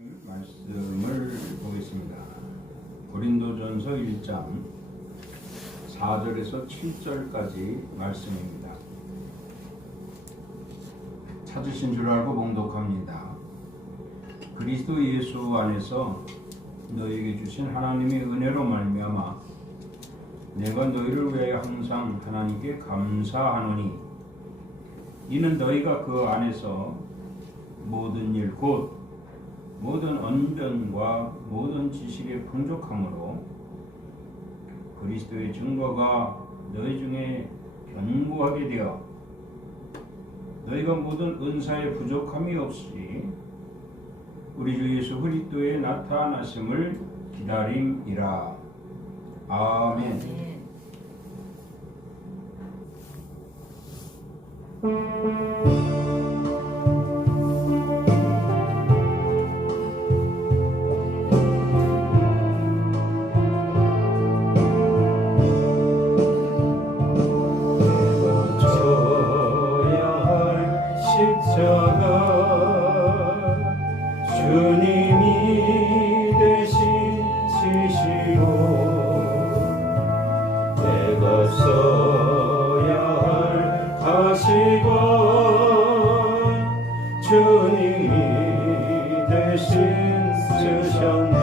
하나님 말씀을 보겠습니다. 고린도전서 1장 4절에서 7절까지 말씀입니다. 찾으신 줄 알고 봉독합니다. 그리스도 예수 안에서 너희에게 주신 하나님의 은혜로 말미암아 내가 너희를 위하여 항상 하나님께 감사하노니 이는 너희가 그 안에서 모든 일 곧 모든 언변과 모든 지식의 풍족함으로 그리스도의 증거가 너희 중에 견고하게 되어 너희가 모든 은사의 부족함이 없이 우리 주 예수 그리스도의 나타나심을 기다림이라. 아멘. 주님이 대신 지시고 내가 써야 할 다시고 주님이 대신 쓰셨네.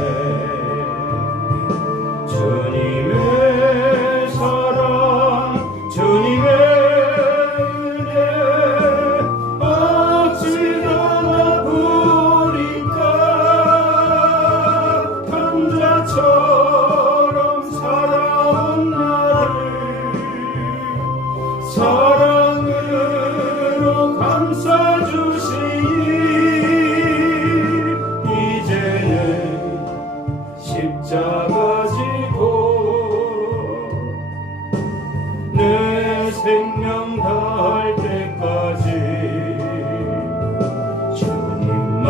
주님의 사랑 주님의 처럼 살아온 나를 사랑으로 감싸주시니 이제는 십자가 지고 내 생명 다할 때까지 주님만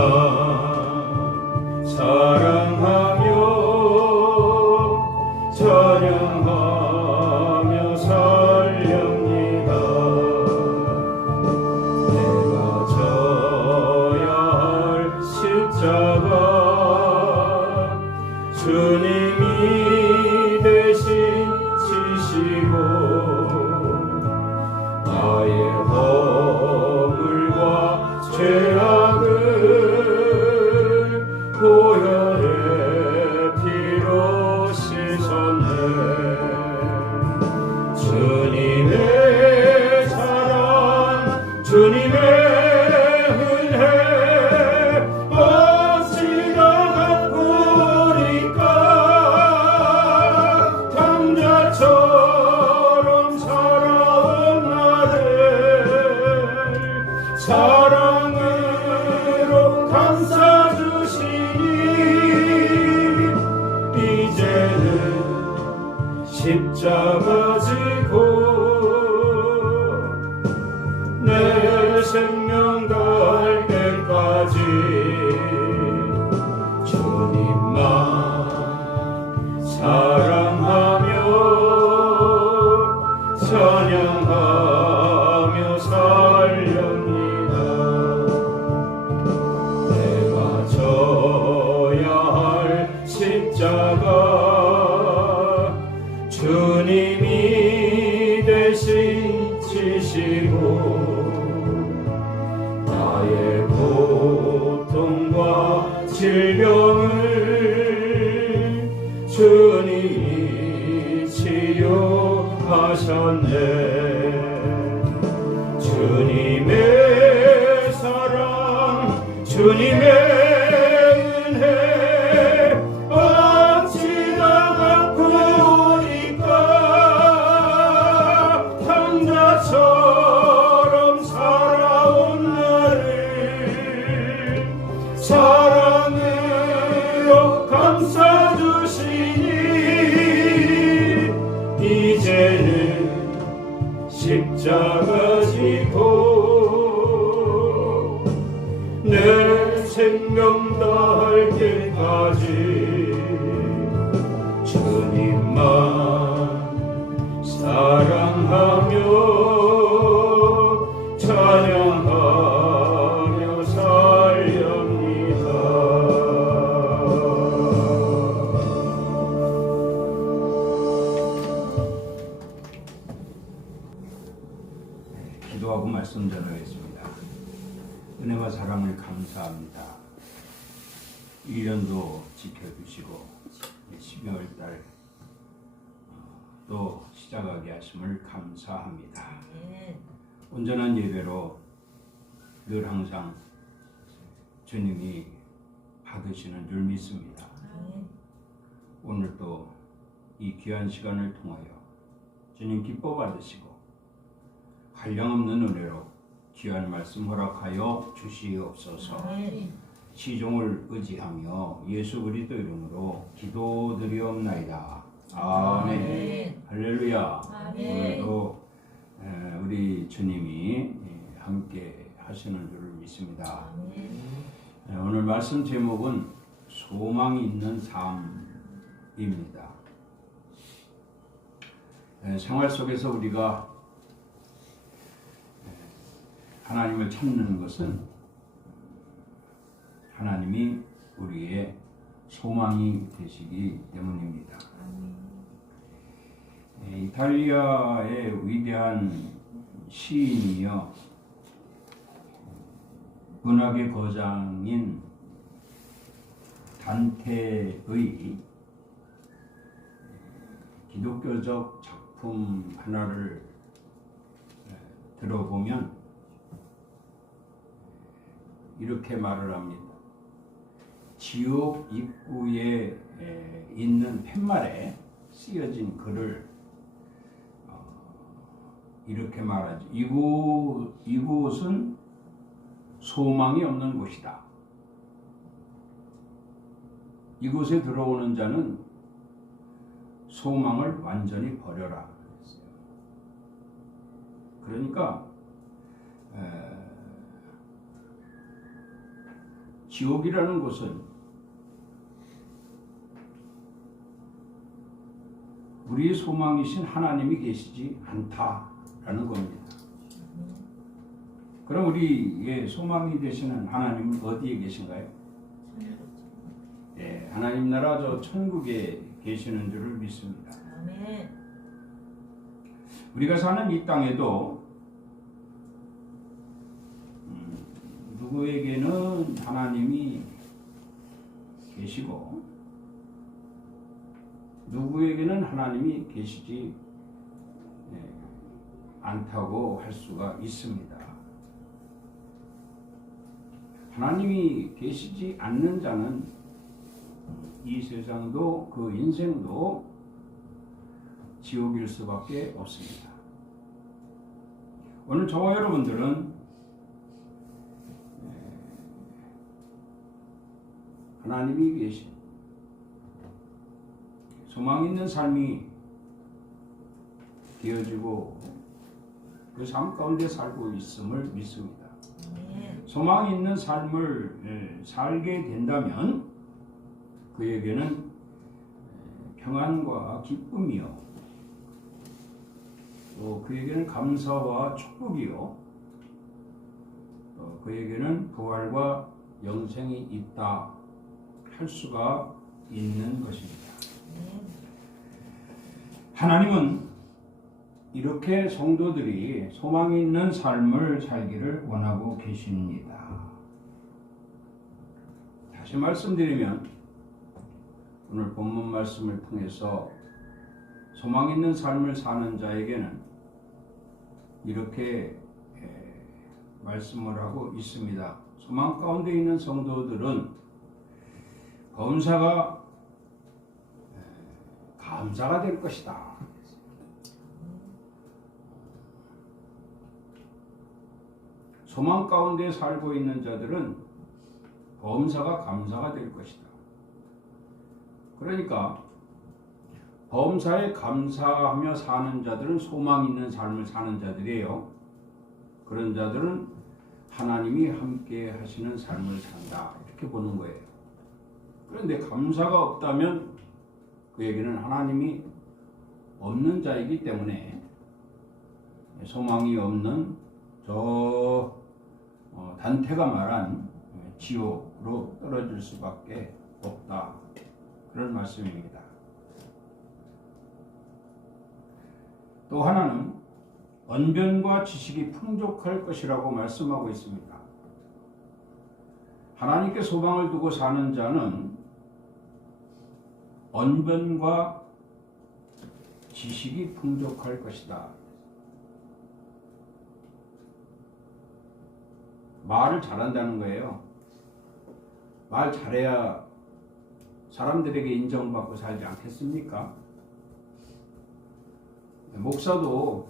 사랑하며 찬양하며 살렵니다. 내가 져야 할 십자가 주님이 대신 지시고 나의 허물과 죄악을 보혈의 피로 씻었네. 주님의 사랑 주님의 은혜 어찌나 갚으리까. 강자처럼 살아온 나를 사랑으로 감싸주시니 이제는 십자가 지고 내 생명 다할 때까지 주님만 사랑하며 찬양하며 살렵니다. 내가 져야 할 십자가 주님이 대신 지시고 나의 고통과 질병을 주님이 치유하셨네. 주님의 사랑 주님의 처럼 살아온 나를 사랑으로 감싸주시니 이제는 십자가 지고 내 생명 다할 때까지 주님만 사랑하며 찬양하며 살렵니다. 기도하고 말씀 전하겠습니다. 은혜와 사랑을 감사합니다. 1년도 지켜주시고 12월 달 또 시작하게 하심을 감사합니다. 온전한 예배로 늘 항상 주님이 받으시는 줄 믿습니다. 오늘도 이 귀한 시간을 통하여 주님 기뻐 받으시고 한량없는 은혜로 귀한 말씀 허락하여 주시옵소서. 시종을 의지하며 예수 그리스도 이름으로 기도드리옵나이다. 아멘. 할렐루야. 오늘도 우리 주님이 함께 하시는 줄 믿습니다. 오늘 말씀 제목은 소망이 있는 삶입니다. 생활 속에서 우리가 하나님을 찾는 것은 하나님이 우리의 소망이 되시기 때문입니다. 이탈리아의 위대한 시인이요 문학의 거장인 단테의 기독교적 작품 하나를 들어보면 이렇게 말을 합니다. 지옥 입구에 있는 팻말에 쓰여진 글을 이렇게 말하죠. 이곳은 소망이 없는 곳이다. 이곳에 들어오는 자는 소망을 완전히 버려라. 그러니까 지옥이라는 곳은 우리의 소망이신 하나님이 계시지 않다라는 겁니다. 그럼 우리의 소망이 되시는 하나님은 어디에 계신가요? 네, 하나님 나라 저 천국에 계시는 줄을 믿습니다. 우리가 사는 이 땅에도 누구에게는 하나님이 계시고 누구에게는 하나님이 계시지 않다고 할 수가 있습니다. 하나님이 계시지 않는 자는 이 세상도 그 인생도 지옥일 수밖에 없습니다. 오늘 저와 여러분들은 하나님이 계신 소망 있는 삶이 되어지고 그 삶 가운데 살고 있음을 믿습니다. 소망 있는 삶을 살게 된다면 그에게는 평안과 기쁨이요 또 그에게는 감사와 축복이요 또 그에게는 부활과 영생이 있다 할 수가 있는 것입니다. 하나님은 이렇게 성도들이 소망 있는 삶을 살기를 원하고 계십니다. 다시 말씀드리면 오늘 본문 말씀을 통해서 소망 있는 삶을 사는 자에게는 이렇게 말씀을 하고 있습니다. 소망 가운데 있는 성도들은 범사가 감사가 될 것이다. 소망 가운데 살고 있는 자들은 범사가 감사가 될 것이다. 그러니까 범사에 감사하며 사는 자들은 소망 있는 삶을 사는 자들이에요. 그런 자들은 하나님이 함께 하시는 삶을 산다 이렇게 보는 거예요. 그런데 감사가 없다면 그에게는 하나님이 없는 자이기 때문에 소망이 없는 저 단테가 말한 지옥으로 떨어질 수밖에 없다. 그런 말씀입니다. 또 하나는 언변과 지식이 풍족할 것이라고 말씀하고 있습니다. 하나님께 소망을 두고 사는 자는 언변과 지식이 풍족할 것이다. 말을 잘한다는 거예요. 말 잘해야 사람들에게 인정받고 살지 않겠습니까? 목사도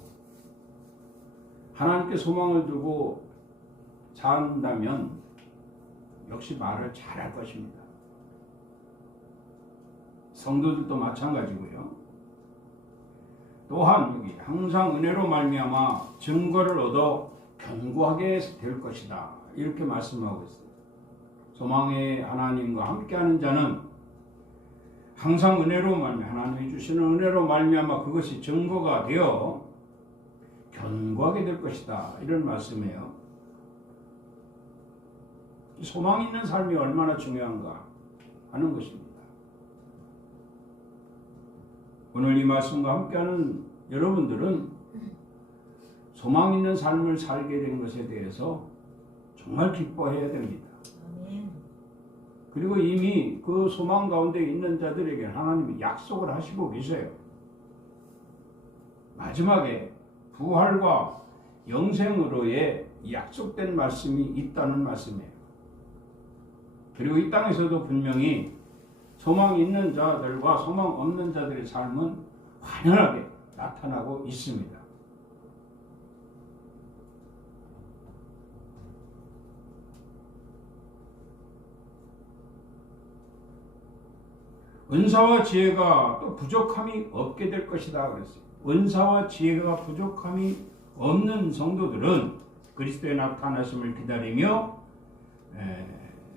하나님께 소망을 두고 산다면 역시 말을 잘할 것입니다. 성도들도 마찬가지고요. 또한 여기 항상 은혜로 말미암아 증거를 얻어 견고하게 될 것이다. 이렇게 말씀하고 있습니다. 소망의 하나님과 함께하는 자는 항상 은혜로 말미암아 하나님이 주시는 은혜로 말미암아 그것이 증거가 되어 견고하게 될 것이다. 이런 말씀이에요. 소망 있는 삶이 얼마나 중요한가 하는 것입니다. 오늘 이 말씀과 함께하는 여러분들은 소망 있는 삶을 살게 된 것에 대해서 정말 기뻐해야 됩니다. 그리고 이미 그 소망 가운데 있는 자들에게 하나님이 약속을 하시고 계세요. 마지막에 부활과 영생으로의 약속된 말씀이 있다는 말씀이에요. 그리고 이 땅에서도 분명히 소망 있는 자들과 소망 없는 자들의 삶은 환연하게 나타나고 있습니다. 은사와 지혜가 또 부족함이 없게 될 것이다 그랬어요. 은사와 지혜가 부족함이 없는 성도들은 그리스도의 나타나심을 기다리며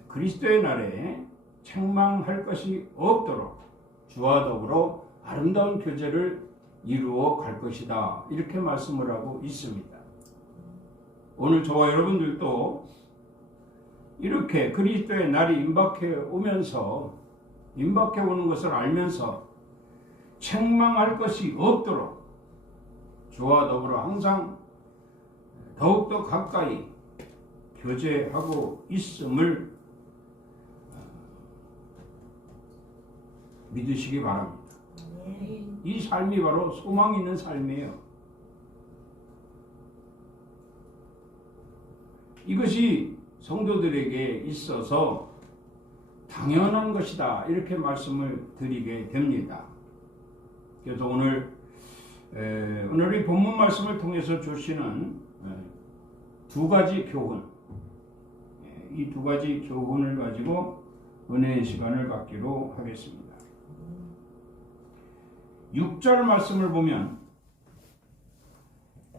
그리스도의 날에 책망할 것이 없도록 주와 더불어 아름다운 교제를 이루어 갈 것이다. 이렇게 말씀을 하고 있습니다. 오늘 저와 여러분들도 이렇게 그리스도의 날이 임박해 오는 것을 알면서 책망할 것이 없도록 주와 더불어 항상 더욱더 가까이 교제하고 있음을 믿으시기 바랍니다. 이 삶이 바로 소망 있는 삶이에요. 이것이 성도들에게 있어서 당연한 것이다. 이렇게 말씀을 드리게 됩니다. 그래서 오늘 이 본문 말씀을 통해서 주시는 두 가지 교훈, 이 두 가지 교훈을 가지고 은혜의 시간을 갖기로 하겠습니다. 6절 말씀을 보면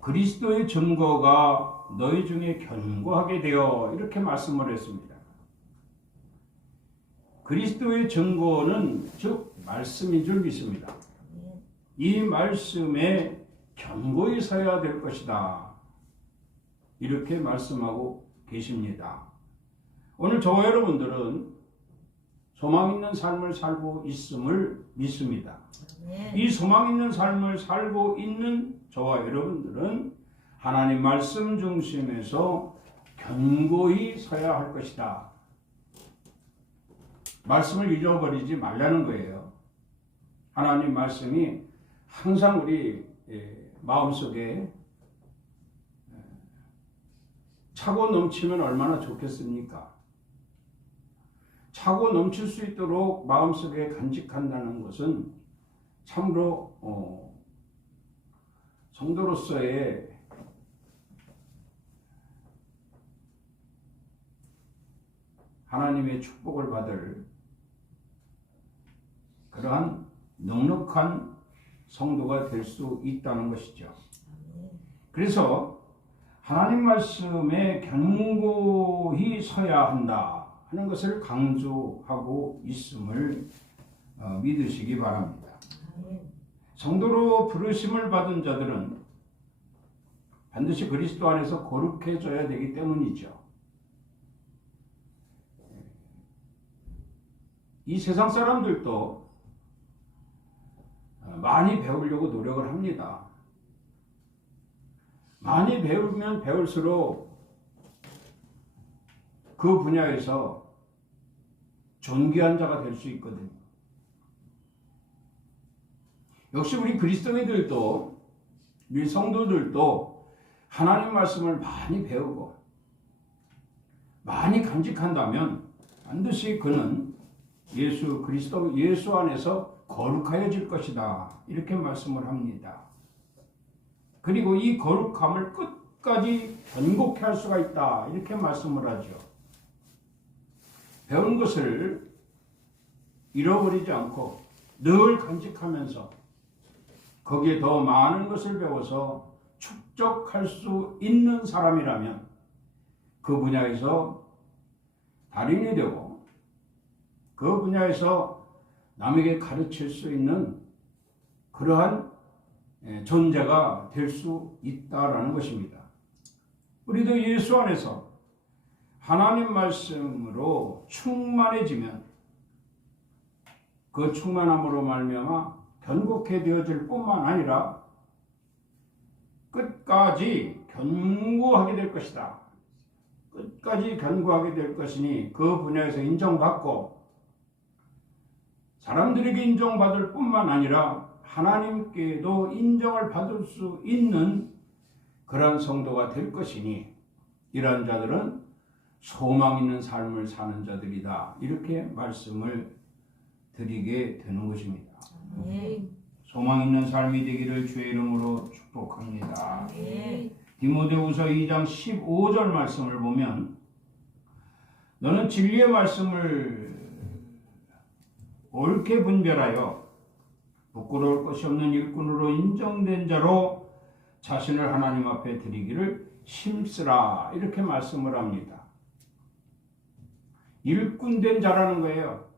그리스도의 증거가 너희 중에 견고하게 되어 이렇게 말씀을 했습니다. 그리스도의 증거는 즉 말씀인 줄 믿습니다. 이 말씀에 견고히 서야 될 것이다. 이렇게 말씀하고 계십니다. 오늘 저와 여러분들은 소망 있는 삶을 살고 있음을 믿습니다. 이 소망 있는 삶을 살고 있는 저와 여러분들은 하나님 말씀 중심에서 견고히 서야 할 것이다. 말씀을 잊어버리지 말라는 거예요. 하나님 말씀이 항상 우리 마음속에 차고 넘치면 얼마나 좋겠습니까? 차고 넘칠 수 있도록 마음속에 간직한다는 것은 참으로 성도로서의 하나님의 축복을 받을 그러한 넉넉한 성도가 될 수 있다는 것이죠. 그래서 하나님 말씀에 견고히 서야 한다 하는 것을 강조하고 있음을 믿으시기 바랍니다. 성도로 부르심을 받은 자들은 반드시 그리스도 안에서 거룩해져야 되기 때문이죠. 이 세상 사람들도 많이 배우려고 노력을 합니다. 많이 배우면 배울수록 그 분야에서 존귀한 자가 될 수 있거든요. 역시 우리 그리스도인들도, 우리 성도들도 하나님 말씀을 많이 배우고 많이 간직한다면 반드시 그는 예수 그리스도, 예수 안에서 거룩하여질 것이다. 이렇게 말씀을 합니다. 그리고 이 거룩함을 끝까지 견고케 할 수가 있다. 이렇게 말씀을 하죠. 배운 것을 잃어버리지 않고 늘 간직하면서 거기에 더 많은 것을 배워서 축적할 수 있는 사람이라면 그 분야에서 달인이 되고 그 분야에서 남에게 가르칠 수 있는 그러한 존재가 될 수 있다라는 것입니다. 우리도 예수 안에서 하나님 말씀으로 충만해지면 그 충만함으로 말미암아 견고케 되어질 뿐만 아니라 끝까지 견고하게 될 것이다. 끝까지 견고하게 될 것이니 그 분야에서 인정받고 사람들에게 인정받을 뿐만 아니라 하나님께도 인정을 받을 수 있는 그러한 성도가 될 것이니 이러한 자들은 소망 있는 삶을 사는 자들이다. 이렇게 말씀을 드리게 되는 것입니다. 소망 있는 삶이 되기를 주의 이름으로 축복합니다. 디모데후서 2장 15절 말씀을 보면 너는 진리의 말씀을 옳게 분별하여 부끄러울 것이 없는 일꾼으로 인정된 자로 자신을 하나님 앞에 드리기를 힘쓰라. 이렇게 말씀을 합니다. 일꾼된 자라는 거예요.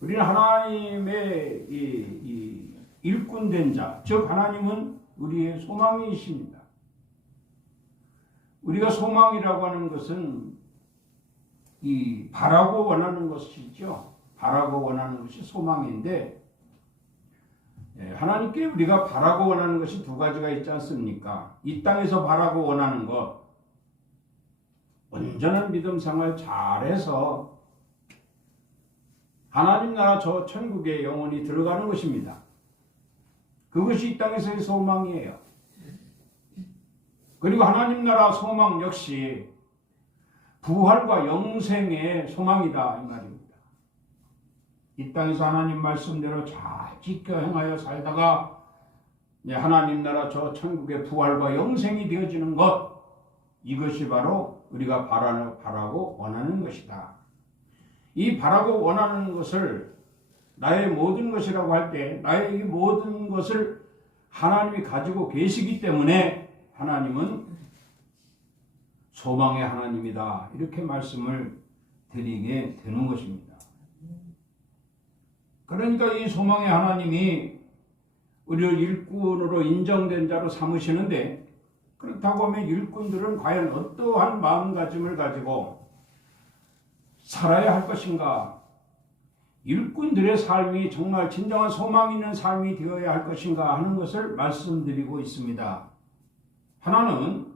우리는 하나님의 이 일꾼된 자, 즉 하나님은 우리의 소망이십니다. 우리가 소망이라고 하는 것은 이 바라고 원하는 것이죠. 바라고 원하는 것이 소망인데 하나님께 우리가 바라고 원하는 것이 두 가지가 있지 않습니까? 이 땅에서 바라고 원하는 것, 온전한 믿음 생활 잘해서 하나님 나라 저 천국에 영원히 들어가는 것입니다. 그것이 이 땅에서의 소망이에요. 그리고 하나님 나라 소망 역시 부활과 영생의 소망이다 이 말입니다. 이 땅에서 하나님 말씀대로 잘 지켜 행하여 살다가 하나님 나라 저 천국의 부활과 영생이 되어지는 것, 이것이 바로 우리가 바라고 원하는 것이다. 이 바라고 원하는 것을 나의 모든 것이라고 할 때 나의 이 모든 것을 하나님이 가지고 계시기 때문에 하나님은 소망의 하나님이다. 이렇게 말씀을 드리게 되는 것입니다. 그러니까 이 소망의 하나님이 우리를 일꾼으로 인정된 자로 삼으시는데 그렇다고 하면 일꾼들은 과연 어떠한 마음가짐을 가지고 살아야 할 것인가? 일꾼들의 삶이 정말 진정한 소망 있는 삶이 되어야 할 것인가 하는 것을 말씀드리고 있습니다. 하나는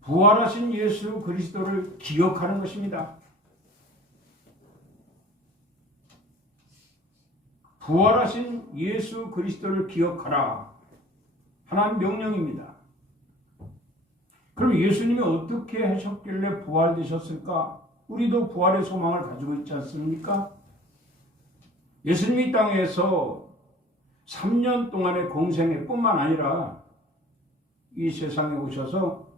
부활하신 예수 그리스도를 기억하는 것입니다. 부활하신 예수 그리스도를 기억하라. 하나님 명령입니다. 그럼 예수님이 어떻게 하셨길래 부활되셨을까? 우리도 부활의 소망을 가지고 있지 않습니까? 예수님이 땅에서 3년 동안의 공생애 뿐만 아니라 이 세상에 오셔서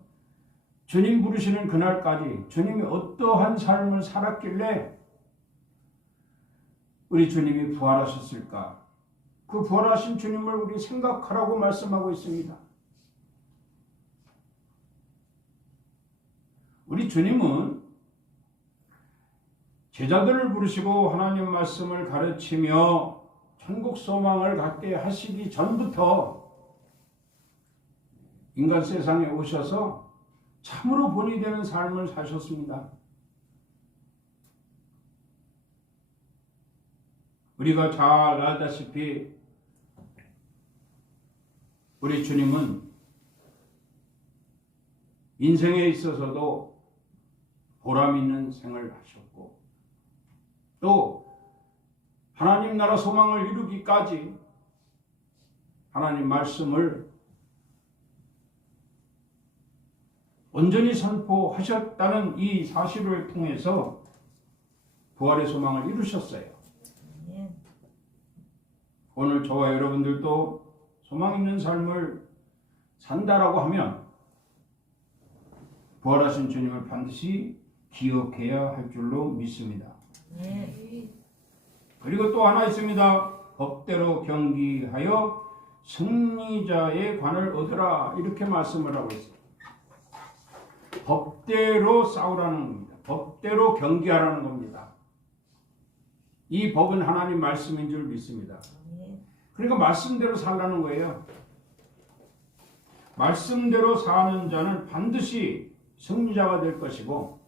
주님 부르시는 그날까지 주님이 어떠한 삶을 살았길래 우리 주님이 부활하셨을까? 그 부활하신 주님을 우리 생각하라고 말씀하고 있습니다. 우리 주님은 제자들을 부르시고 하나님 말씀을 가르치며 천국 소망을 갖게 하시기 전부터 인간 세상에 오셔서 참으로 본이 되는 삶을 사셨습니다. 우리가 잘 알다시피 우리 주님은 인생에 있어서도 보람 있는 생을 하셨고 또 하나님 나라 소망을 이루기까지 하나님 말씀을 온전히 선포하셨다는 이 사실을 통해서 부활의 소망을 이루셨어요. 오늘 저와 여러분들도 소망 있는 삶을 산다라고 하면 부활하신 주님을 반드시 기억해야 할 줄로 믿습니다. 그리고 또 하나 있습니다. 법대로 경기하여 승리자의 관을 얻으라 이렇게 말씀을 하고 있습니다. 법대로 싸우라는 겁니다. 법대로 경기하라는 겁니다. 이 법은 하나님 말씀인 줄 믿습니다. 그러니까 말씀대로 살라는 거예요. 말씀대로 사는 자는 반드시 승리자가 될 것이고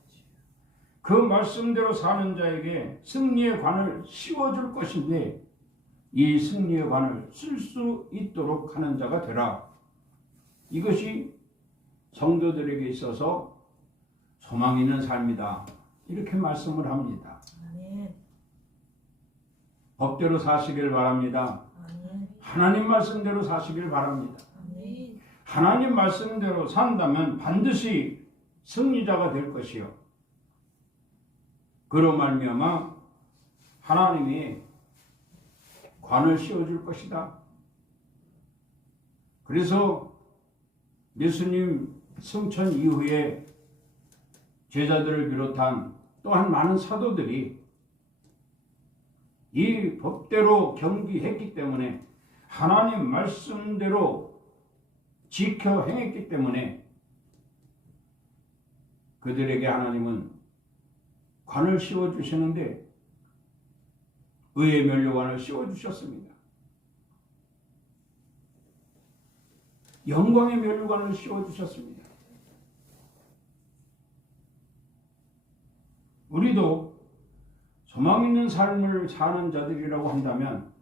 그 말씀대로 사는 자에게 승리의 관을 씌워줄 것인데 이 승리의 관을 쓸 수 있도록 하는 자가 되라. 이것이 성도들에게 있어서 소망 있는 삶이다. 이렇게 말씀을 합니다. 법대로 사시길 바랍니다. 하나님 말씀대로 사시길 바랍니다. 하나님 말씀대로 산다면 반드시 승리자가 될 것이요. 그로 말미암아 하나님이 관을 씌워줄 것이다. 그래서 예수님 승천 이후에 제자들을 비롯한 또한 많은 사도들이 이 법대로 경기했기 때문에 하나님 말씀대로 지켜 행했기 때문에 그들에게 하나님은 관을 씌워주시는데 의의 면류관을 씌워주셨습니다. 영광의 면류관을 씌워주셨습니다. 우리도 소망 있는 삶을 사는 자들이라고 한다면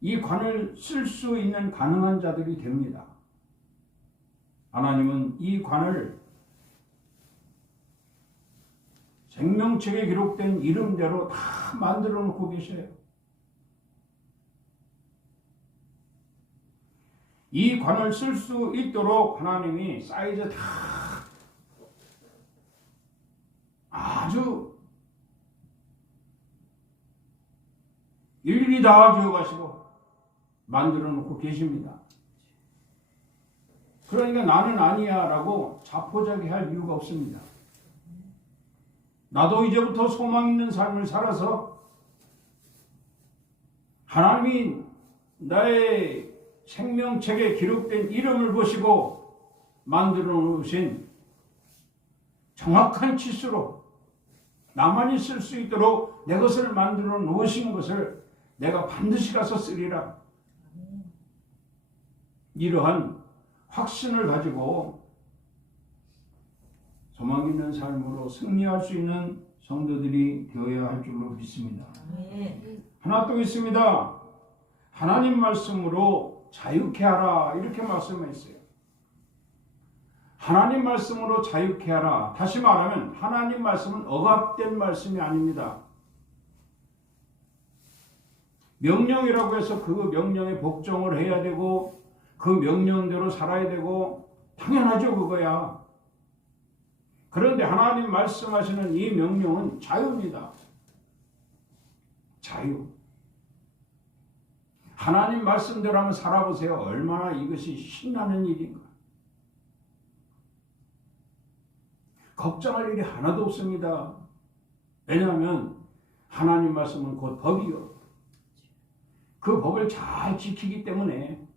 이 관을 쓸 수 있는 가능한 자들이 됩니다. 하나님은 이 관을 생명책에 기록된 이름대로 다 만들어 놓고 계셔요. 이 관을 쓸 수 있도록 하나님이 사이즈 다 아주 일일이 다 기억하시고 만들어 놓고 계십니다. 그러니까 나는 아니야 라고 자포자기할 이유가 없습니다. 나도 이제부터 소망 있는 삶을 살아서 하나님이 나의 생명책에 기록된 이름을 보시고 만들어 놓으신 정확한 치수로 나만이 쓸 수 있도록 내 것을 만들어 놓으신 것을 내가 반드시 가서 쓰리라. 이러한 확신을 가지고 소망 있는 삶으로 승리할 수 있는 성도들이 되어야 할 줄로 믿습니다. 하나 또 있습니다. 하나님 말씀으로 자유케 하라 이렇게 말씀했어요. 하나님 말씀으로 자유케 하라. 다시 말하면 하나님 말씀은 억압된 말씀이 아닙니다. 명령이라고 해서 그 명령에 복종을 해야 되고 그 명령대로 살아야 되고 당연하죠 그거야. 그런데 하나님 말씀하시는 이 명령은 자유입니다. 자유. 하나님 말씀대로 한번 살아보세요. 얼마나 이것이 신나는 일인가. 걱정할 일이 하나도 없습니다. 왜냐하면 하나님 말씀은 곧 법이요. 그 법을 잘 지키기 때문에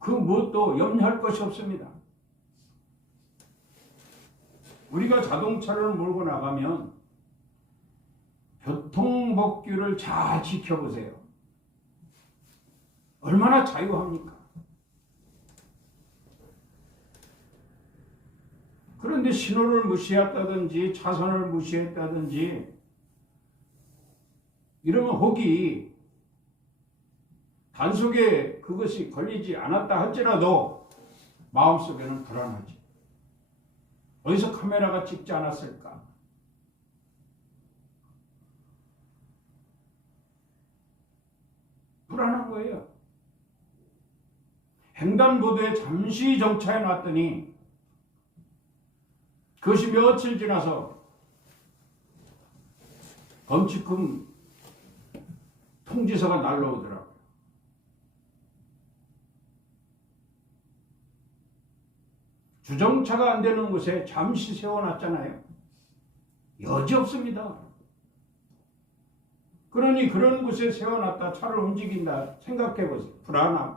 그 무엇도 염려할 것이 없습니다. 우리가 자동차를 몰고 나가면 교통법규를 잘 지켜보세요. 얼마나 자유합니까? 그런데 신호를 무시했다든지 차선을 무시했다든지 이러면 혹이 단속에 그것이 걸리지 않았다 할지라도 마음속에는 불안하지. 어디서 카메라가 찍지 않았을까? 불안한 거예요. 횡단보도에 잠시 정차해 놨더니 그것이 며칠 지나서 범칙금 통지서가 날라오더라고요. 주정차가 안 되는 곳에 잠시 세워놨잖아요. 여지 없습니다. 그러니 그런 곳에 세워놨다 차를 움직인다 생각해보세요. 불안함.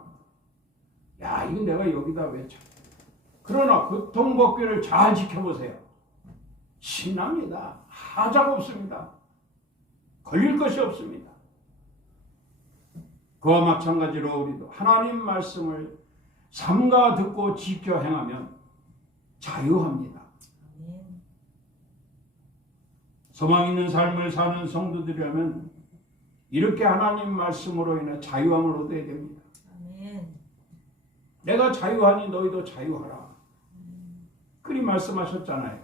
야, 이거 내가 여기다 왜 차. 그러나 교통법규를 잘 지켜보세요. 신납니다. 하자가 없습니다. 걸릴 것이 없습니다. 그와 마찬가지로 우리도 하나님 말씀을 삼가 듣고 지켜 행하면 자유합니다. 소망 있는 삶을 사는 성도들이라면 이렇게 하나님 말씀으로 인해 자유함을 얻어야 됩니다. 내가 자유하니 너희도 자유하라. 그리 말씀하셨잖아요.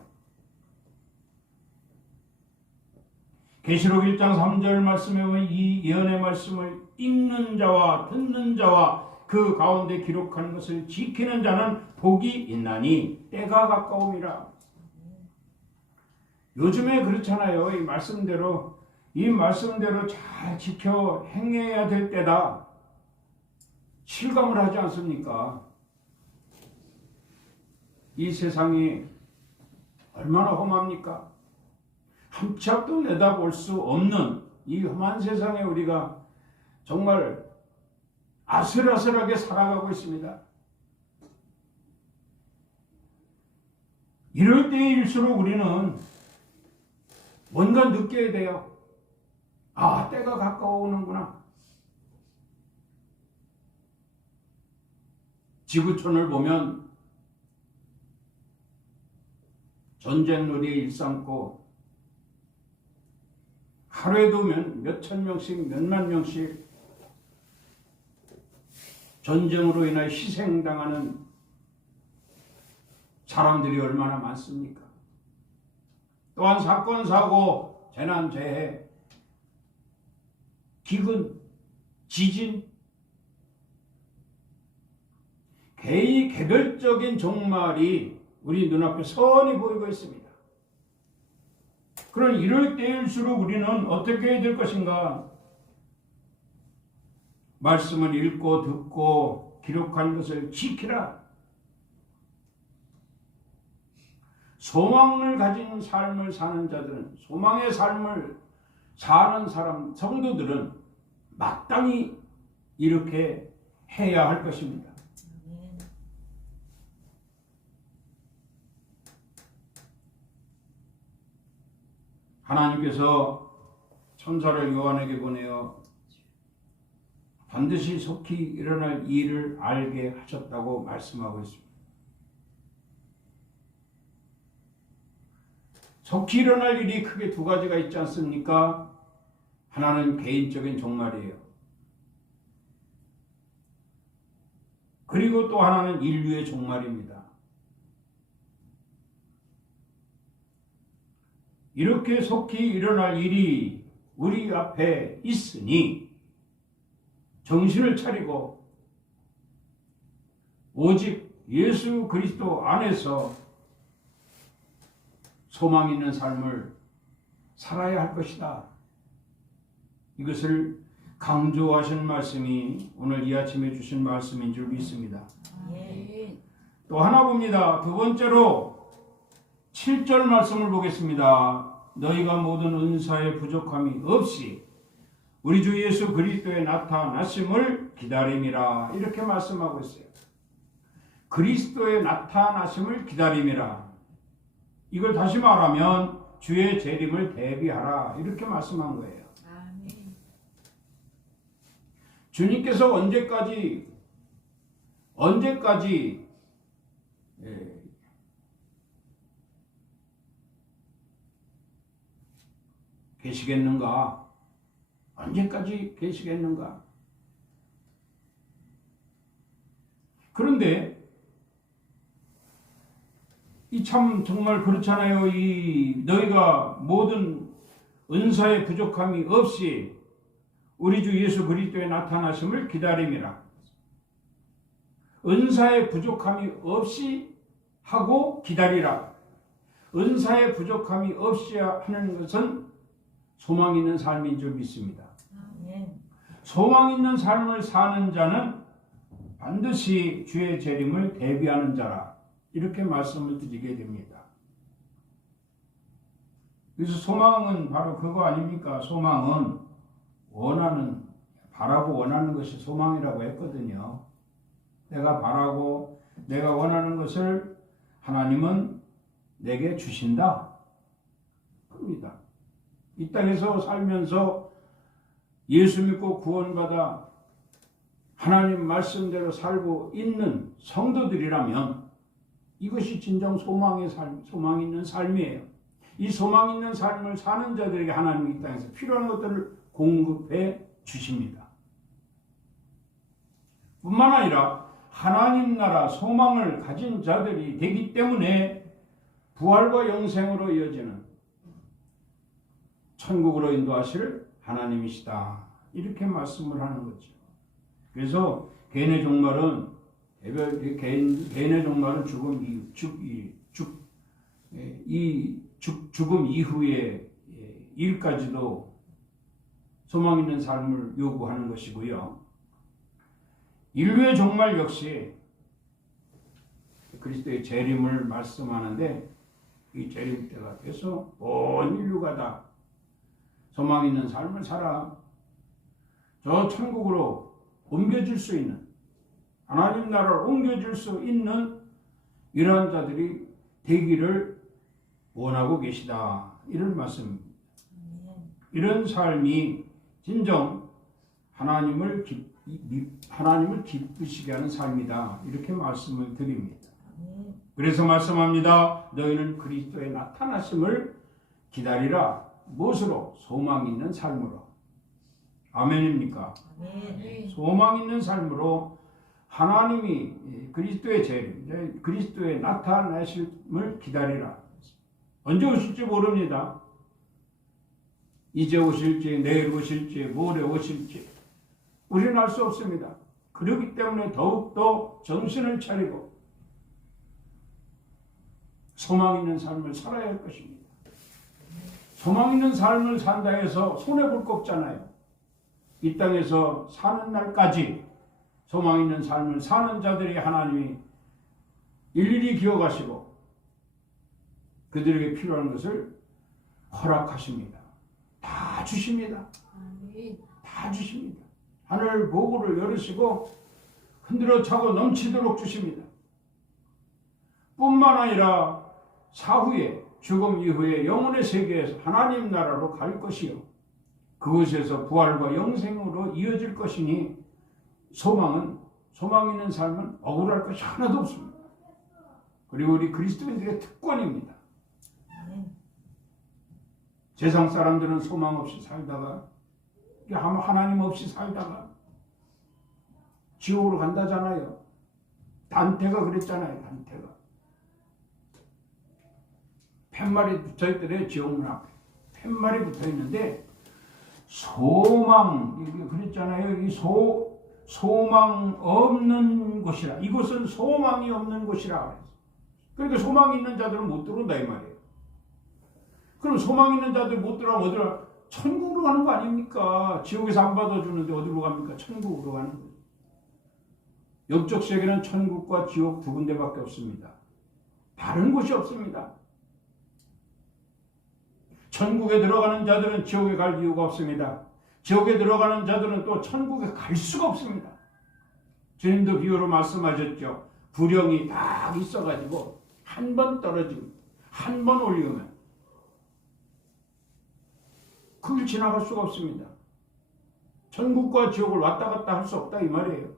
계시록 1장 3절 말씀에 보면 이 예언의 말씀을 읽는 자와 듣는 자와 그 가운데 기록하는 것을 지키는 자는 복이 있나니 때가 가까움이라. 요즘에 그렇잖아요. 이 말씀대로 잘 지켜 행해야 될 때다. 실감을 하지 않습니까? 이 세상이 얼마나 험합니까? 한 치 앞도 내다볼 수 없는 이 험한 세상에 우리가 정말 아슬아슬하게 살아가고 있습니다. 이럴 때일수록 우리는 뭔가 느껴야 돼요. 아, 때가 가까워오는구나. 지구촌을 보면 전쟁놀이에 일삼고 하루에도 몇천 명씩 몇만 명씩 전쟁으로 인해 희생당하는 사람들이 얼마나 많습니까? 또한 사건, 사고, 재난, 재해, 기근, 지진, 개별적인 종말이 우리 눈앞에 선히 보이고 있습니다. 그런 이럴 때일수록 우리는 어떻게 해야 될 것인가? 말씀을 읽고 듣고 기록한 것을 지키라. 소망을 가진 삶을 사는 자들은, 소망의 삶을 사는 사람, 성도들은 마땅히 이렇게 해야 할 것입니다. 하나님께서 천사를 요한에게 보내어 반드시 속히 일어날 일을 알게 하셨다고 말씀하고 있습니다. 속히 일어날 일이 크게 두 가지가 있지 않습니까? 하나는 개인적인 종말이에요. 그리고 또 하나는 인류의 종말입니다. 이렇게 속히 일어날 일이 우리 앞에 있으니 정신을 차리고 오직 예수 그리스도 안에서 소망 있는 삶을 살아야 할 것이다. 이것을 강조하신 말씀이 오늘 이 아침에 주신 말씀인 줄 믿습니다. 또 하나 봅니다. 두 번째로 7절 말씀을 보겠습니다. 너희가 모든 은사에 부족함이 없이 우리 주 예수 그리스도의 나타나심을 기다림이라. 이렇게 말씀하고 있어요. 그리스도의 나타나심을 기다림이라. 이걸 다시 말하면 주의 재림을 대비하라. 이렇게 말씀한 거예요. 아멘. 주님께서 언제까지 계시겠는가? 언제까지 계시겠는가? 그런데 이 참 정말 그렇잖아요. 이 너희가 모든 은사의 부족함이 없이 우리 주 예수 그리스도의 나타나심을 기다림이라. 은사의 부족함이 없이 하고 기다리라. 은사의 부족함이 없이 하는 것은 소망 있는 삶인 줄 믿습니다. 소망 있는 삶을 사는 자는 반드시 주의 재림을 대비하는 자라. 이렇게 말씀을 드리게 됩니다. 그래서 소망은 바로 그거 아닙니까? 소망은 원하는, 바라고 원하는 것이 소망이라고 했거든요. 내가 바라고 내가 원하는 것을 하나님은 내게 주신다. 그럽니다. 이 땅에서 살면서 예수 믿고 구원받아 하나님 말씀대로 살고 있는 성도들이라면 이것이 진정 소망의 삶, 소망 있는 삶이에요. 이 소망 있는 삶을 사는 자들에게 하나님이 이 땅에서 필요한 것들을 공급해 주십니다. 뿐만 아니라 하나님 나라 소망을 가진 자들이 되기 때문에 부활과 영생으로 이어지는 천국으로 인도하실 하나님이시다. 이렇게 말씀을 하는 거죠. 그래서 개인의 종말은 개인의 종말은 죽음 이후의 일까지도 소망 있는 삶을 요구하는 것이고요. 인류의 종말 역시 그리스도의 재림을 말씀하는데 이 재림 때가 돼서 온 인류가 다 소망 있는 삶을 살아 저 천국으로 옮겨질 수 있는 하나님 나라를 옮겨질 수 있는 이러한 자들이 되기를 원하고 계시다. 이런 말씀입니다. 이런 삶이 진정 하나님을 기쁘시게 하는 삶이다. 이렇게 말씀을 드립니다. 그래서 말씀합니다. 너희는 그리스도의 나타나심을 기다리라. 무엇으로? 소망 있는 삶으로. 아멘입니까? 소망 있는 삶으로 하나님이 그리스도의 재림, 그리스도의 나타나심을 기다리라. 언제 오실지 모릅니다. 이제 오실지, 내일 오실지, 모레 오실지 우리는 알 수 없습니다. 그렇기 때문에 더욱더 정신을 차리고 소망 있는 삶을 살아야 할 것입니다. 소망 있는 삶을 산다 해서 손해볼 거 없잖아요. 이 땅에서 사는 날까지 소망 있는 삶을 사는 자들이 하나님이 일일이 기억하시고 그들에게 필요한 것을 허락하십니다. 다 주십니다. 다 주십니다. 하늘 보고를 열으시고 흔들어 차고 넘치도록 주십니다. 뿐만 아니라 사후에 죽음 이후에 영혼의 세계에서 하나님 나라로 갈 것이요 그곳에서 부활과 영생으로 이어질 것이니 소망 있는 삶은 억울할 것이 하나도 없습니다. 그리고 우리 그리스도인들의 특권입니다. 세상 사람들은 소망 없이 살다가 하나님 없이 살다가 지옥으로 간다잖아요. 단테가 그랬잖아요. 단테가 팻말이 붙어있더래요. 지옥문 앞에 팻말이 붙어있는데 소망 그랬잖아요. 이 소망 없는 곳이라. 이곳은 소망이 없는 곳이라. 그러니까 소망 있는 자들은 못 들어온다 이 말이에요. 그럼 소망 있는 자들 못 들어가면 어디로? 천국으로 가는 거 아닙니까? 지옥에서 안 받아주는데 어디로 갑니까? 천국으로 가는 거예요. 영적 세계는 천국과 지옥 두 군데밖에 없습니다. 다른 곳이 없습니다. 천국에 들어가는 자들은 지옥에 갈 이유가 없습니다. 지옥에 들어가는 자들은 또 천국에 갈 수가 없습니다. 주님도 비유로 말씀하셨죠. 불령이 딱 있어가지고 한 번 떨어지면 한 번 올리면 그걸 지나갈 수가 없습니다. 천국과 지옥을 왔다 갔다 할 수 없다 이 말이에요.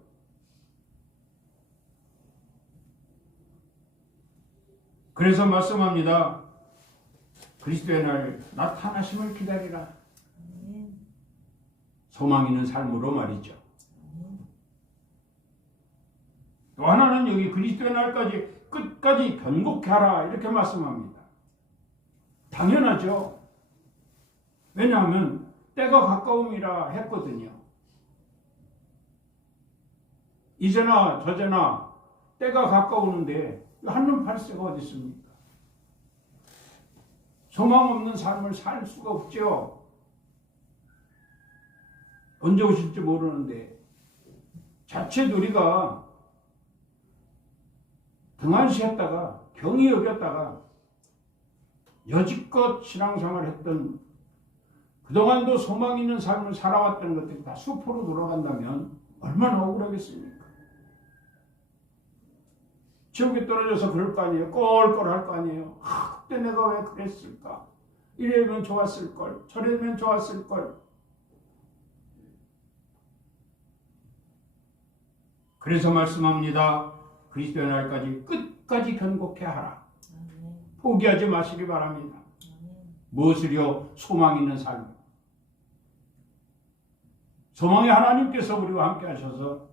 그래서 말씀합니다. 그리스도의 날 나타나심을 기다리라. 소망 있는 삶으로 말이죠. 또 하나는 여기 그리스도의 날까지 끝까지 견고케 하라 이렇게 말씀합니다. 당연하죠. 왜냐하면 때가 가까움이라 했거든요. 이제나 저제나 때가 가까우는데 한눈 팔 새가 어디 있습니까? 소망 없는 삶을 살 수가 없죠. 언제 오실지 모르는데 자칫 우리가 등한시했다가 경히 여겼다가 여지껏 신앙생활을 했던 그동안도 소망 있는 삶을 살아왔던 것들이 다 수포로 돌아간다면 얼마나 억울하겠습니까? 지옥에 떨어져서 그럴 거 아니에요. 꼴꼴할 거 아니에요. 그때 내가 왜 그랬을까? 이래면 좋았을걸. 저래면 좋았을걸. 그래서 말씀합니다. 그리스도의 날까지 끝까지 견고케 하라. 포기하지 마시기 바랍니다. 무엇을요? 소망 있는 삶. 소망의 하나님께서 우리와 함께 하셔서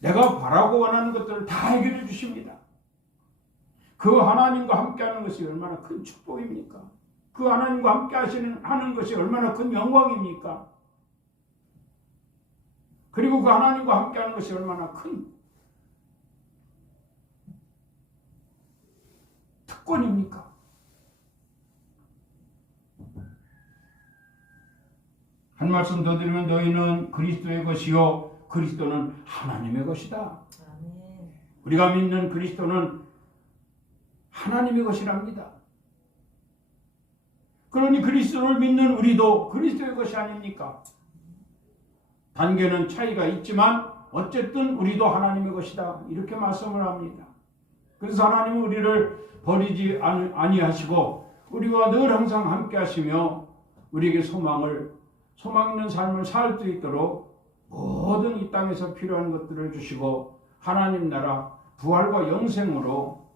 내가 바라고 원하는 것들을 다 해결해 주십니다. 그 하나님과 함께하는 것이 얼마나 큰 축복입니까? 그 하나님과 함께 하는 것이 얼마나 큰 영광입니까? 그리고 그 하나님과 함께하는 것이 얼마나 큰 특권입니까? 한 말씀 더 드리면 너희는 그리스도의 것이요 그리스도는 하나님의 것이다. 우리가 믿는 그리스도는 하나님의 것이랍니다. 그러니 그리스도를 믿는 우리도 그리스도의 것이 아닙니까? 단계는 차이가 있지만 어쨌든 우리도 하나님의 것이다. 이렇게 말씀을 합니다. 그래서 하나님은 우리를 버리지 아니하시고 우리와 늘 항상 함께 하시며 우리에게 소망 있는 삶을 살 수 있도록 모든 이 땅에서 필요한 것들을 주시고 하나님 나라 부활과 영생으로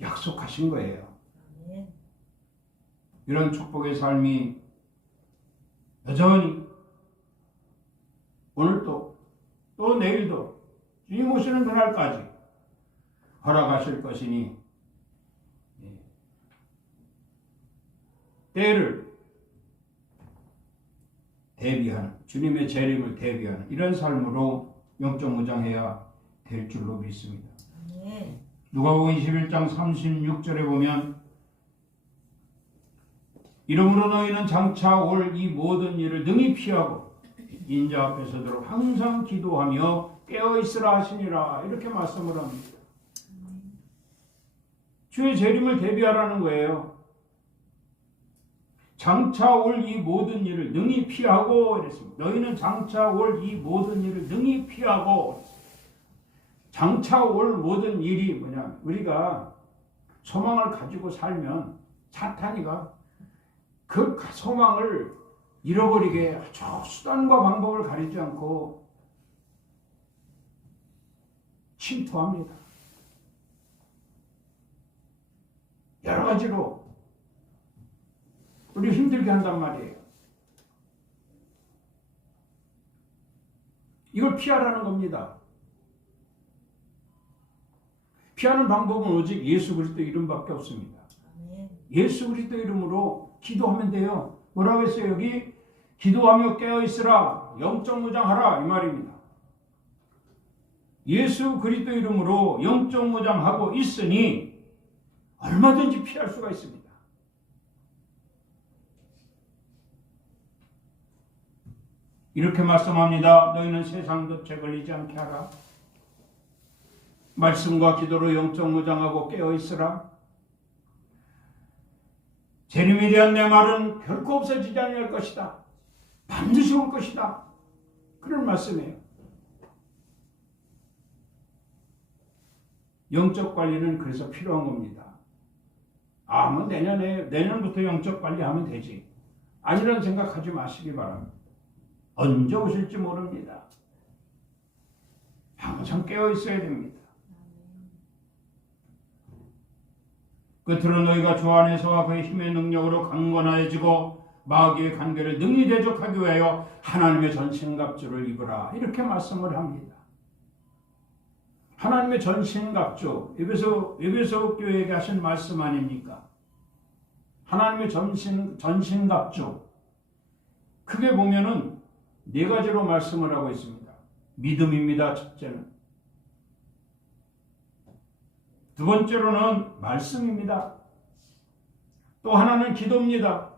약속하신 거예요. 이런 축복의 삶이 여전히 오늘도 또 내일도 주님 오시는 그날까지 허락하실 것이니 때를 대비하는 주님의 재림을 대비하는 이런 삶으로 영적 무장해야 될 줄로 믿습니다. 누가복음 21장 36절에 보면 이러므로 너희는 장차 올 이 모든 일을 능히 피하고 인자 앞에 서도록 항상 기도하며 깨어있으라 하시니라 이렇게 말씀을 합니다. 주의 재림을 대비하라는 거예요. 장차 올 이 모든 일을 능히 피하고 이랬습니다. 너희는 장차 올 이 모든 일을 능히 피하고 장차 올 모든 일이 뭐냐 우리가 소망을 가지고 살면 사탄이가 그 소망을 잃어버리게 아주 수단과 방법을 가리지 않고 침투합니다. 여러 가지로 우리 힘들게 한단 말이에요. 이걸 피하라는 겁니다. 피하는 방법은 오직 예수 그리스도 이름밖에 없습니다. 예수 그리스도 이름으로 기도하면 돼요. 뭐라고 했어요? 여기 기도하며 깨어있으라 영적 무장하라 이 말입니다. 예수 그리스도 이름으로 영적 무장하고 있으니 얼마든지 피할 수가 있습니다. 이렇게 말씀합니다. 너희는 세상 덫에 걸리지 않게 하라. 말씀과 기도로 영적 무장하고 깨어있으라. 재림에 대한 내 말은 결코 없어지지 아니할 것이다. 반드시 올 것이다. 그런 말씀이에요. 영적 관리는 그래서 필요한 겁니다. 뭐 내년부터 영적 관리하면 되지. 아니라는 생각하지 마시기 바랍니다. 언제 오실지 모릅니다. 항상 깨어 있어야 됩니다. 끝으로 너희가 주 안에서와 그의 힘의 능력으로 강건하여지고 마귀의 관계를 능히 대적하기 위하여 하나님의 전신갑주를 입으라. 이렇게 말씀을 합니다. 하나님의 전신갑주, 에베소 교회에게 하신 말씀 아닙니까? 하나님의 전신갑주. 크게 보면은 네 가지로 말씀을 하고 있습니다. 믿음입니다. 첫째는. 두 번째로는 말씀입니다. 또 하나는 기도입니다.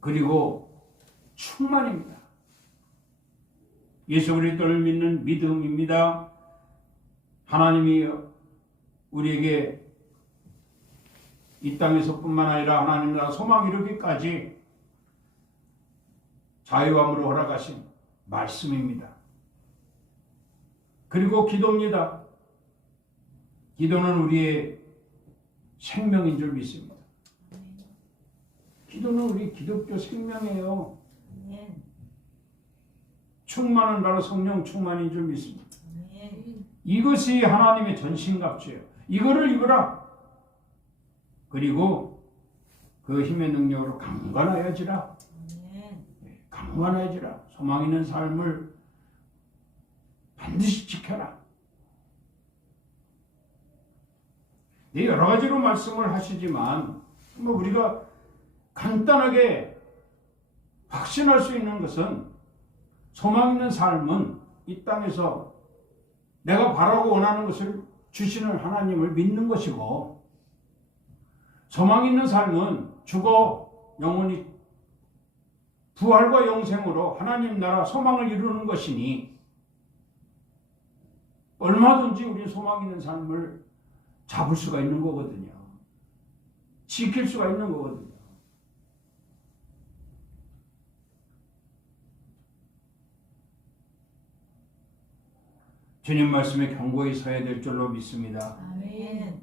그리고 충만입니다. 예수 그리스도를 믿는 믿음입니다. 하나님이 우리에게 이 땅에서뿐만 아니라 하나님 나라 소망 이루기까지 자유함으로 허락하신 말씀입니다. 그리고 기도입니다. 기도는 우리의 생명인 줄 믿습니다. 기도는 우리 기독교 생명이에요. 충만은 바로 성령 충만인 줄 믿습니다. 이것이 하나님의 전신갑주예요. 이거를 입으라. 그리고 그 힘의 능력으로 강건하여지라. 강건해지라. 소망 있는 삶을 반드시 지켜라. 여러 가지로 말씀을 하시지만 우리가 간단하게 확신할 수 있는 것은 소망 있는 삶은 이 땅에서 내가 바라고 원하는 것을 주시는 하나님을 믿는 것이고, 소망 있는 삶은 죽어 영원히 부활과 영생으로 하나님 나라 소망을 이루는 것이니 얼마든지 우리 소망 있는 삶을 잡을 수가 있는 거거든요. 지킬 수가 있는 거거든요. 주님 말씀에 견고히 서야 될 줄로 믿습니다. 아멘.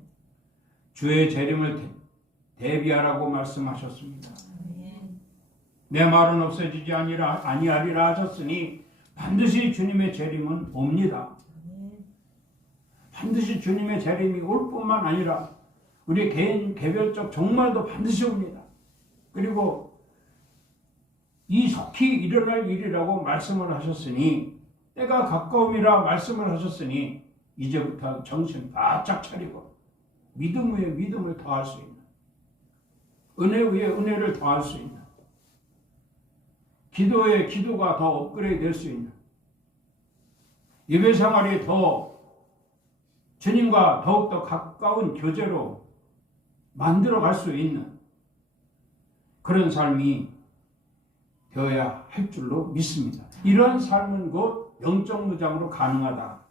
주의 재림을 대비하라고 말씀하셨습니다. 아멘. 내 말은 없어지지 아니하리라 하셨으니 반드시 주님의 재림은 옵니다. 반드시 주님의 재림이 올 뿐만 아니라 우리 개인 개별적 종말도 반드시 옵니다. 그리고 이 속히 일어날 일이라고 말씀을 하셨으니, 때가 가까움이라 말씀을 하셨으니 이제부터 정신 바짝 차리고 믿음 위에 믿음을 더할 수 있는, 은혜 위에 은혜를 더할 수 있는, 기도에 기도가 더 업그레이드 될 수 있는, 예배 생활이 더 주님과 더욱더 가까운 교제로 만들어갈 수 있는 그런 삶이 되어야 할 줄로 믿습니다. 이런 삶은 곧 영적 무장으로 가능하다.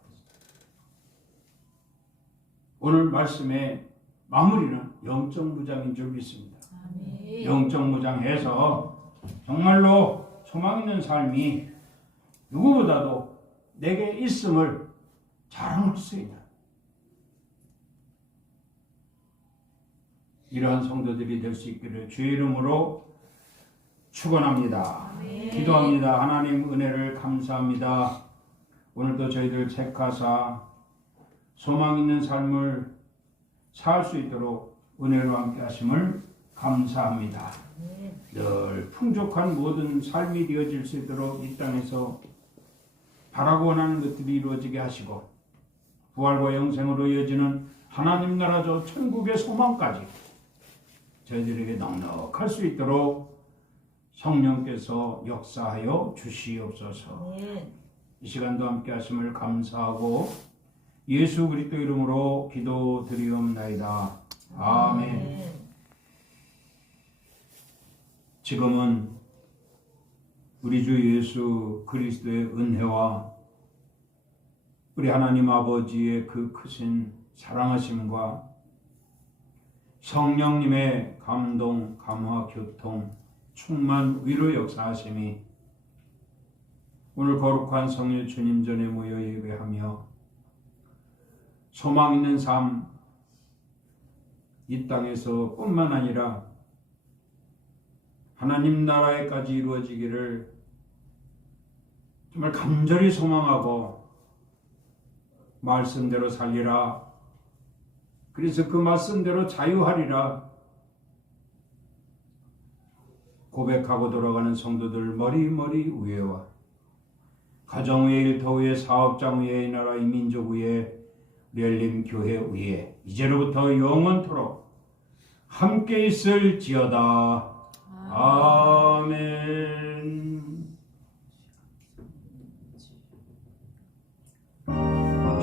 오늘 말씀의 마무리는 영적 무장인 줄 믿습니다. 아멘. 영적 무장해서 정말로 소망 있는 삶이 누구보다도 내게 있음을 자랑할 수 있는 이러한 성도들이 될 수 있기를 주의 이름으로 축원합니다. 아멘. 기도합니다. 하나님 은혜를 감사합니다. 오늘도 저희들 책가사 소망 있는 삶을 살 수 있도록 은혜로 함께 하심을 감사합니다. 늘 풍족한 모든 삶이 되어질 수 있도록 이 땅에서 바라고 원하는 것들이 이루어지게 하시고, 부활과 영생으로 이어지는 하나님 나라 저 천국의 소망까지 저희들에게 넉넉할 수 있도록 성령께서 역사하여 주시옵소서. 이 시간도 함께 하심을 감사하고 예수 그리스도 이름으로 기도드리옵나이다. 아멘. 지금은 우리 주 예수 그리스도의 은혜와 우리 하나님 아버지의 그 크신 사랑하심과 성령님의 감동, 감화, 교통, 충만, 위로 역사하심이 오늘 거룩한 성일 주님 전에 모여 예배하며 소망 있는 삶, 이 땅에서 뿐만 아니라 하나님 나라에까지 이루어지기를 정말 간절히 소망하고 말씀대로 살리라. 그래서 그 말씀대로 자유하리라. 고백하고 돌아가는 성도들 머리 위에와 가정 위에, 일터 위에, 사업장 위에, 이 나라 이 민족 위에, 렐림 교회 위에 이제로부터 영원토록 함께 있을지어다. 아멘.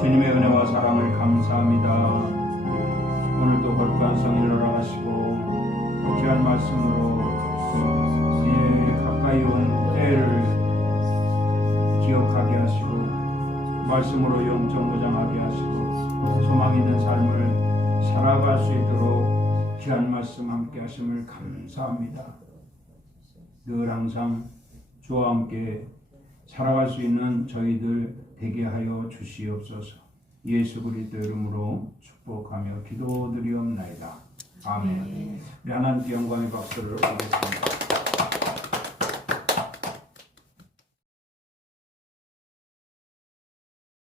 주님의 은혜와 사랑을 감사합니다. 오늘도 거룩한 성일을 하시고 귀한 말씀으로 가까이 온 때를 기억하게 하시고 말씀으로 영적 무장하게 하시고 소망 있는 삶을 살아갈 수 있도록 귀한 말씀 함께 하심을 감사합니다. 늘 항상 주와 함께 살아갈 수 있는 저희들 되게 하여 주시옵소서. 예수 그리스도 이름으로 축복하며 기도드리옵나이다. 아멘. 우리 하나님께 영광의 박수를 올리겠습니다.